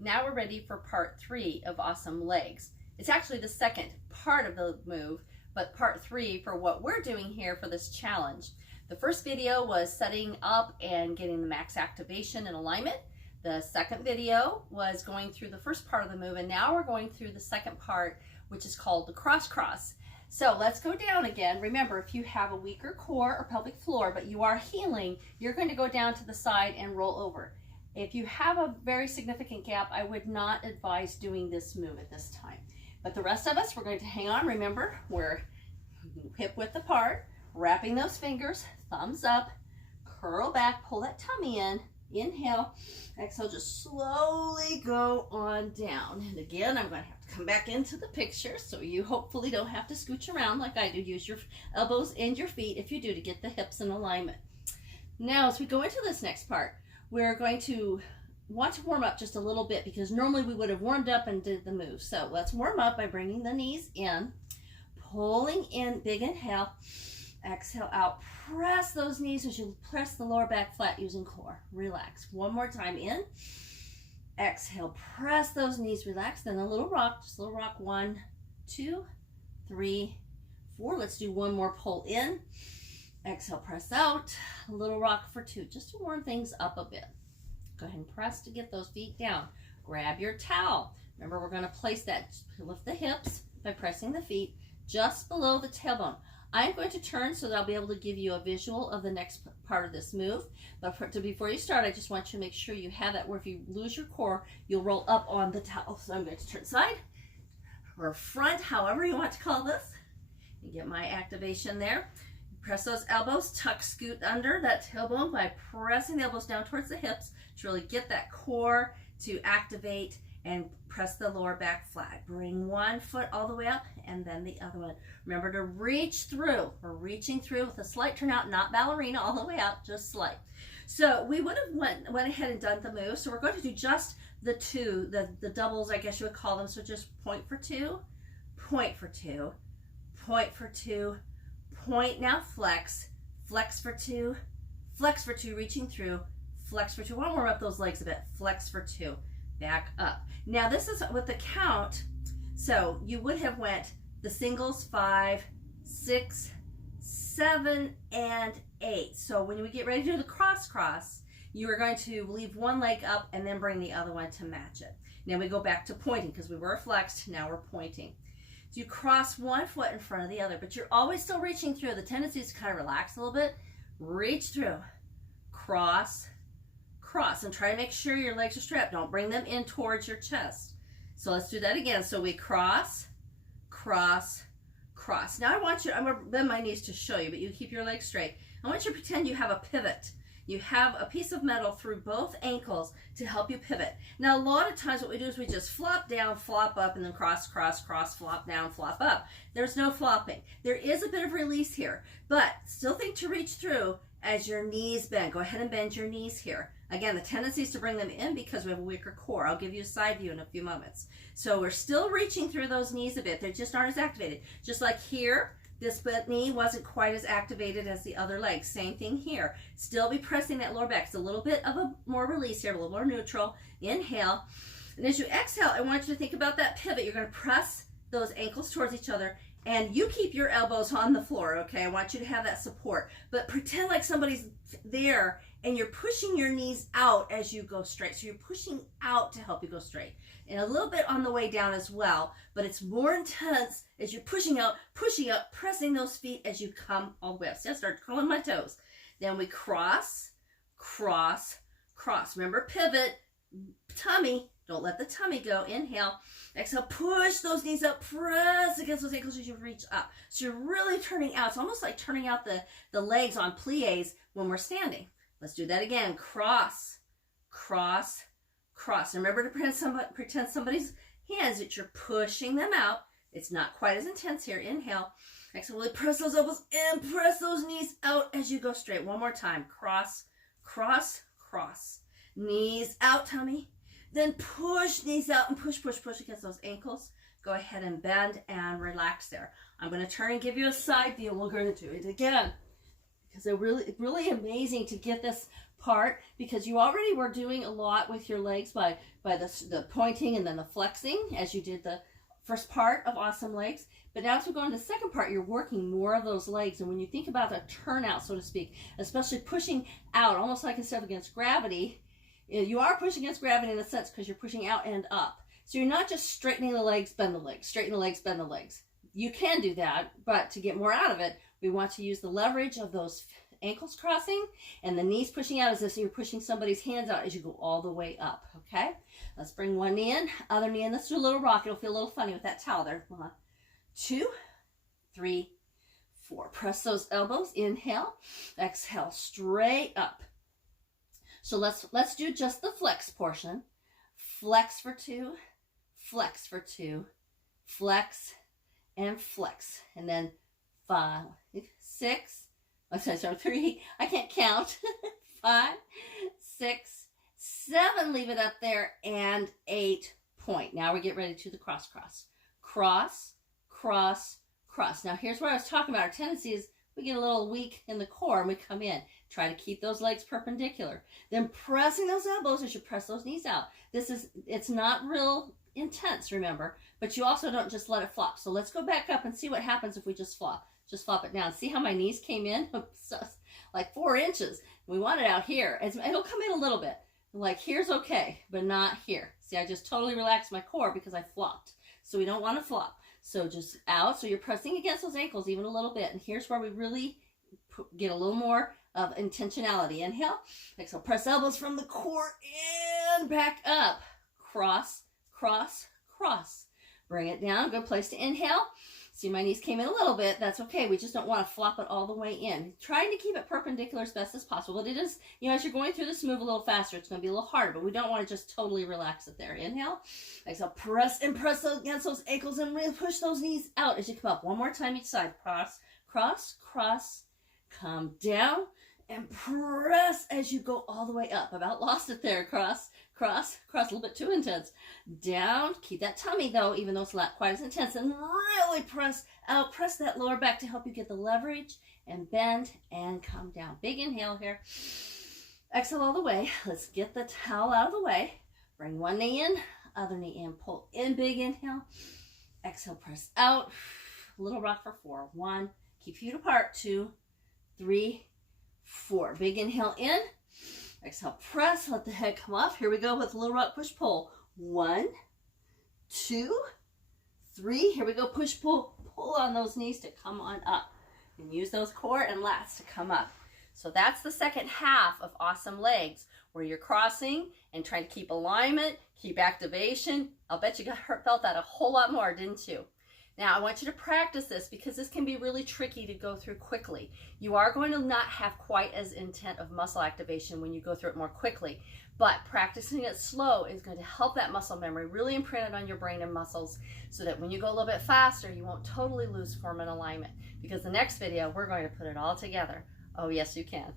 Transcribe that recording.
Now we're ready for part 3 of Awesome Legs. It's actually the second part of the move, but part 3 for what we're doing here for this challenge. The first video was setting up and getting the max activation and alignment. The second video was going through the first part of the move, and now we're going through the second part, which is called the cross. So let's go down again. Remember, if you have a weaker core or pelvic floor, but you are healing, you're going to go down to the side and roll over. If you have a very significant gap, I would not advise doing this move at this time. But the rest of us, we're going to hang on. Remember, we're hip width apart, wrapping those fingers, thumbs up, curl back, pull that tummy in, inhale, exhale, just slowly go on down. And again, I'm going to have to come back into the picture so you hopefully don't have to scooch around like I do. Use your elbows and your feet if you do to get the hips in alignment. Now, as we go into this next part, we're going to want to warm up just a little bit because normally we would have warmed up and did the move. So let's warm up by bringing the knees in, pulling in, big inhale, exhale out. Press those knees as you press the lower back flat using core. Relax. One more time in, exhale, press those knees, relax. Then a little rock, just a little rock. 1, 2, 3, 4. Let's do one more pull in. Exhale, press out, a little rock for 2, just to warm things up a bit. Go ahead and press to get those feet down. Grab your towel. Remember, we're going to place that, lift the hips by pressing the feet just below the tailbone. I'm going to turn so that I'll be able to give you a visual of the next part of this move. But before you start, I just want you to make sure you have that where if you lose your core, you'll roll up on the towel. So I'm going to turn side or front, however you want to call this. You get my activation there. Press those elbows, tuck, scoot under that tailbone by pressing the elbows down towards the hips to really get that core to activate and press the lower back flat. Bring one foot all the way up and then the other one. Remember to reach through. We're reaching through with a slight turnout, not ballerina all the way out, just slight. So we would have went ahead and done the move. So we're going to do just the two, the doubles, I guess you would call them. So just point for 2, point for 2, point for 2, point, now flex, flex for 2, reaching through, flex for 2. I want to warm up those legs a bit. Flex for 2, back up. Now this is with the count. So you would have went the singles 5, 6, 7, and 8. So when we get ready to do the cross, you are going to leave one leg up and then bring the other one to match it. Now we go back to pointing because we were flexed, now we're pointing. So you cross one foot in front of the other, but you're always still reaching through. The tendency is to kind of relax a little bit. Reach through, cross, cross, and try to make sure your legs are strapped. Don't bring them in towards your chest. So let's do that again. So we cross, cross, cross. Now I want you, I'm going to bend my knees to show you, but you keep your legs straight. I want you to pretend you have a pivot. You have a piece of metal through both ankles to help you pivot. Now, a lot of times what we do is we just flop down, flop up, and then cross, cross, cross, flop down, flop up. There's no flopping. There is a bit of release here, but still think to reach through as your knees bend. Go ahead and bend your knees here. Again, the tendency is to bring them in because we have a weaker core. I'll give you a side view in a few moments. So we're still reaching through those knees a bit. They just aren't as activated. Just like here, this knee wasn't quite as activated as the other leg. Same thing here. Still be pressing that lower back. It's a little bit of a more release here, a little more neutral. Inhale. And as you exhale, I want you to think about that pivot. You're going to press those ankles towards each other, and you keep your elbows on the floor, okay? I want you to have that support. But pretend like somebody's there, and you're pushing your knees out as you go straight. So you're pushing out to help you go straight. And a little bit on the way down as well, but it's more intense as you're pushing out, pressing those feet as you come all the way up. So I start curling my toes. Then we cross, cross, cross. Remember, pivot, tummy. Don't let the tummy go. Inhale, exhale, push those knees up, press against those ankles as you reach up. So you're really turning out. It's almost like turning out the legs on plies when we're standing. Let's do that again. Cross, cross, cross. And remember to pretend somebody's hands that you're pushing them out. It's not quite as intense here. Inhale. Exhale, really press those elbows and press those knees out as you go straight. One more time. Cross, cross, cross. Knees out, tummy. Then push knees out and push, push, push against those ankles. Go ahead and bend and relax there. I'm going to turn and give you a side view. We're going to do it again, because it's really amazing to get this part, because you already were doing a lot with your legs by the pointing and then the flexing as you did the first part of Awesome Legs. But now as we go into the second part, you're working more of those legs. And when you think about a turnout, so to speak, especially pushing out, almost like instead of against gravity, you are pushing against gravity in a sense because you're pushing out and up. So you're not just straightening the legs, bend the legs, straighten the legs, bend the legs. You can do that, but to get more out of it, we want to use the leverage of those ankles crossing and the knees pushing out as if you're pushing somebody's hands out as you go all the way up, okay? Let's bring one knee in, other knee in. Let's do a little rock. It'll feel a little funny with that towel there. 1, 2, 3, 4. Press those elbows. Inhale. Exhale. Straight up. So let's do just the flex portion. Flex for 2, flex for 2, flex and flex. And then 5, 6, I'm sorry, 3, I can't count. 5, 6, 7, leave it up there, and 8, point. Now we get ready to the cross, cross. Cross, cross, cross. Now here's what I was talking about. Our tendency is we get a little weak in the core and we come in. Try to keep those legs perpendicular. Then pressing those elbows as you press those knees out. It's not real intense, remember, but you also don't just let it flop. So let's go back up and see what happens if we just flop. Just flop it down. See how my knees came in? Like 4 inches. We want it out here. It'll come in a little bit. Like here's okay, but not here. See, I just totally relaxed my core because I flopped. So we don't want to flop. So just out. So you're pressing against those ankles even a little bit. And here's where we really get a little more of intentionality. Inhale. Exhale. Press elbows from the core and back up. Cross, cross, cross. Bring it down. Good place to inhale. See, my knees came in a little bit. That's okay. We just don't want to flop it all the way in. Trying to keep it perpendicular as best as possible. But it is, as you're going through this move a little faster, it's going to be a little harder. But we don't want to just totally relax it there. Inhale. Exhale. Press and press against those ankles and really push those knees out as you come up. One more time each side. Cross, cross, cross. Come down and press as you go all the way up. About lost it there. Cross, cross, cross. A little bit too intense. Down. Keep that tummy though, even though it's not quite as intense. And really press out. Press that lower back to help you get the leverage and bend and come down. Big inhale here. Exhale all the way. Let's get the towel out of the way. Bring one knee in, other knee in. Pull in, big inhale. Exhale, press out. Little rock for 4. 1. Keep feet apart. 2, 3, 4. Big inhale in. Exhale, press. Let the head come up. Here we go with little rock, push, pull. 1, 2, 3. Here we go. Push, pull. Pull on those knees to come on up. And use those core and lats to come up. So that's the second half of Awesome Legs, where you're crossing and trying to keep alignment, keep activation. I'll bet you felt that a whole lot more, didn't you? Now, I want you to practice this because this can be really tricky to go through quickly. You are going to not have quite as intent of muscle activation when you go through it more quickly, but practicing it slow is going to help that muscle memory really imprint it on your brain and muscles so that when you go a little bit faster, you won't totally lose form and alignment. Because the next video, we're going to put it all together. Oh, yes, you can.